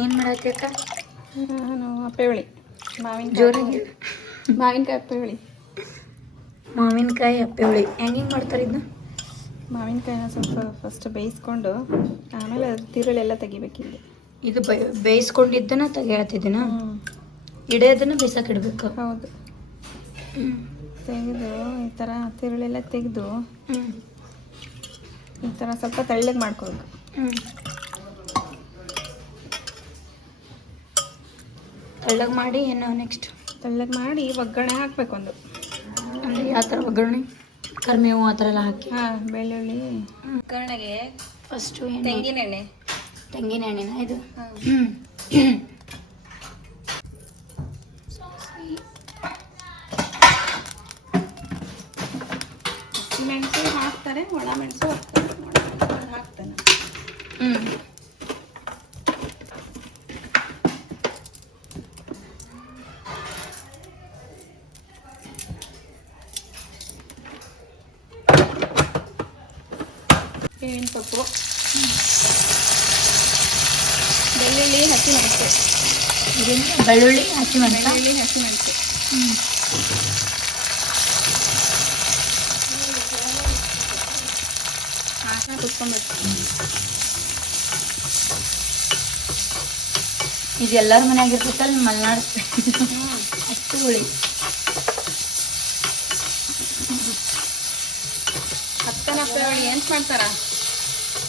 ಏನು ಮಾಡತ್ತೆ ಅಕ್ಕ? ನಾನು ಅಪ್ಪೆ ಹುಳಿ, ಜೋರಾಗಿ ಮಾವಿನಕಾಯಿ ಅಪ್ಪೆ ಹುಳಿ. ಮಾವಿನಕಾಯಿ ಅಪ್ಪೆ ಹುಳಿ ಹೆಂಗೆ ಮಾಡ್ತಾರೆ ಇದನ್ನ? ಮಾವಿನಕಾಯಿನ ಸ್ವಲ್ಪ ಫಸ್ಟ್ ಬೇಯಿಸ್ಕೊಂಡು ಆಮೇಲೆ ತಿರುಳೆಲ್ಲ ತೆಗಿಬೇಕಿಲ್ಲಿ. ಇದು ಬೇಯಿಸ್ಕೊಂಡಿದ್ದನ್ನ ತೆಗಿಯತ್ತಿದ್ದೀನ? ಇಡೋದನ್ನ ಬೇಯಿಸಕ್ಕೆ ಇಡಬೇಕು. ಹೌದು. ತೆಗೆದು ಈ ಥರ ತಿರುಳೆಲ್ಲ ತೆಗೆದು ಈ ಥರ ಸ್ವಲ್ಪ ತೆಳ್ಳಗೆ ಮಾಡ್ಕೋಬೇಕು. ತೆಳ್ಳಗೆ ಮಾಡಿ ಏನು ನೆಕ್ಸ್ಟ್? ತೆಳ್ಳಗೆ ಮಾಡಿ ಒಗ್ಗರಣೆ ಹಾಕಬೇಕು ಒಂದು. ಅಂದರೆ ಯಾವ ಥರ ಒಗ್ಗರಣೆ? ಕರಿಬೇವು ಆ ಥರ ಎಲ್ಲ ಹಾಕಿ? ಹಾಂ, ಬೆಳ್ಳುಳ್ಳಿ. ಒಗ್ಗರಣೆಗೆ ಫಸ್ಟು ತೆಂಗಿನ ಎಣ್ಣೆ. ತೆಂಗಿನ ಎಣ್ಣೆನ ಇದು? ಮೆಣಸು ಹಾಕ್ತಾರೆ, ಒಣ ಮೆಣಸು ಹಾಕ್ತಾರೆ. ಹಾಕ್ತಾನೆ. ಬೇವಿನ ಸೊಪ್ಪು, ಬೆಳ್ಳುಳ್ಳಿ, ಹಸಿಮೆಣಸು. ಬೆಳ್ಳುಳ್ಳಿ ಹಸಿಮೆಣಸು. ಬೆಳ್ಳುಳ್ಳಿ ಹಸಿಮೆಣಸು. ಹಾಕಿ ಕುತ್ಕೊಬೇಕು. ಇದು ಎಲ್ಲರ ಮನೆಯಾಗ ಇರ್ತೈತಲ್ಲ ಮಲೆನಾಡು ಅಪ್ಪೆ ಹುಳಿ. ಹತ್ತನಪ್ಪೆ ಹುಳಿ ಅಂತ ಮಾಡ್ತಾರ.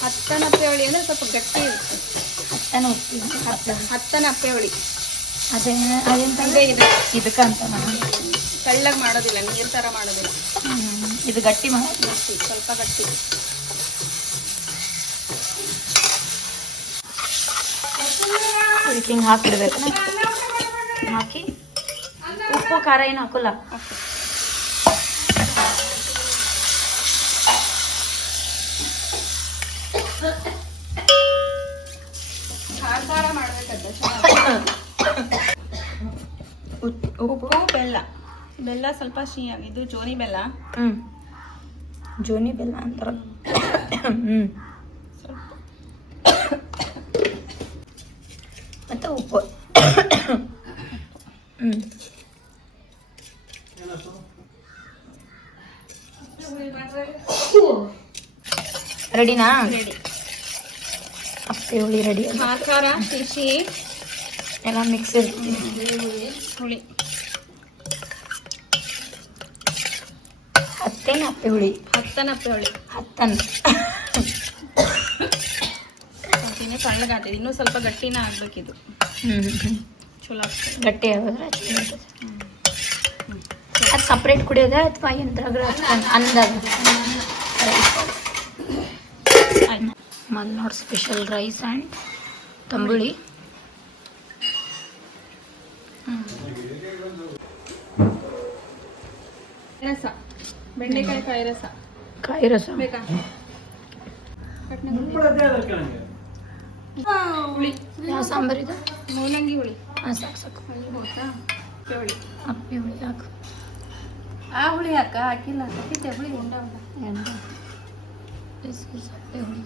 ಹತ್ತನಪ್ಪೆ ಹುಳಿ ಅಂದ್ರೆ ಸ್ವಲ್ಪ ಗಟ್ಟಿ ಇರುತ್ತೆ. ಹತ್ತನಪ್ಪೆ ಹುಳಿ ಅದೇಂತಂದ್ರೆ ಇದಕ್ಕಂತ ತೆಳ್ಳಗೆ ಮಾಡೋದಿಲ್ಲ, ನೀರು ಥರ ಮಾಡೋದಿಲ್ಲ. ಇದು ಗಟ್ಟಿ ಮಾಡೋದು. ಗಟ್ಟಿ, ಸ್ವಲ್ಪ ಗಟ್ಟಿ. ಇದಕ್ಕೆ ಹಿಂಗೆ ಹಾಕಿಡ್ಬೇಕು. ಹಾಕಿ ಉಪ್ಪು ಖಾರ ಏನು ಹಾಕೋಲ್ಲ. ಖಾರ ಮಾಡ್ಬೇಕಂತ. ಉಪ್ಪು, ಬೆಲ್ಲ. ಬೆಲ್ಲ ಸ್ವಲ್ಪ ಸಿಹಿಯಾಗಿ, ಇದು ಜೋನಿ ಬೆಲ್ಲ. ಜೋನಿ ಬೆಲ್ಲ ಅಂತಾರ. ಸ್ವಲ್ಪ ಮತ್ತು ಉಪ್ಪು. ರೆಡಿನಾ? ರೆಡಿ. ಅಪ್ಪೆ ಹುಳಿ ರೆಡಿ. ಖಾರ, ಸಿಹಿ ಎಲ್ಲ ಮಿಕ್ಸ್ ಇರ್ತೀವಿ. ಹುಳಿ. ಹತ್ತೇನು ಅಪ್ಪೆ ಹುಳಿ? ಹತ್ತನಪ್ಪೆ ಹುಳಿ. ಕಂಟಿನ್ಯೂ ತಳ್ಳಗಾಗ್ತದೆ. ಇನ್ನೂ ಸ್ವಲ್ಪ ಗಟ್ಟಿನ ಆಗ್ಬೇಕಿದು. ಚಲೋ ಆಗ್ತದೆ. ಗಟ್ಟಿ ಆಗೋದ್ರೆ ಅದು ಸಪ್ರೇಟ್ ಕುಡಿಯೋದ ಅಥವಾ ಎಂದ್ರಾಗ ಅಂದಾಗ? ಮಲ್ನಾಡ್ ಸ್ಪೆಷಲ್ ರೈಸ್ ಆ್ಯಂಡ್ ತಂಬುಳಿ. ರಸ, ಬೆಂಡೆಕಾಯಿ ಕಾಯಿ ರಸ. ಕಾಯಿ ರಸ ಬೇಕಾ? ಹುಳಿ. ಯಾವ ಸಾಂಬಾರು ಇದು? ಮೂಲಂಗಿ ಹುಳಿ. ಹಾಂ, ಸಾಕು ಸಾಕು. ಅಪ್ಪೆ ಹುಳಿ. ಅಪ್ಪೆ ಹುಳಿ ಹಾಕು. ಆ ಹುಳಿ ಹಾಕಿಲ್ಲ. ಹಾಕಿದ್ದೆ ಹುಳಿ ಉಂಡ. ಅಪ್ಪೆ ಹುಳಿ.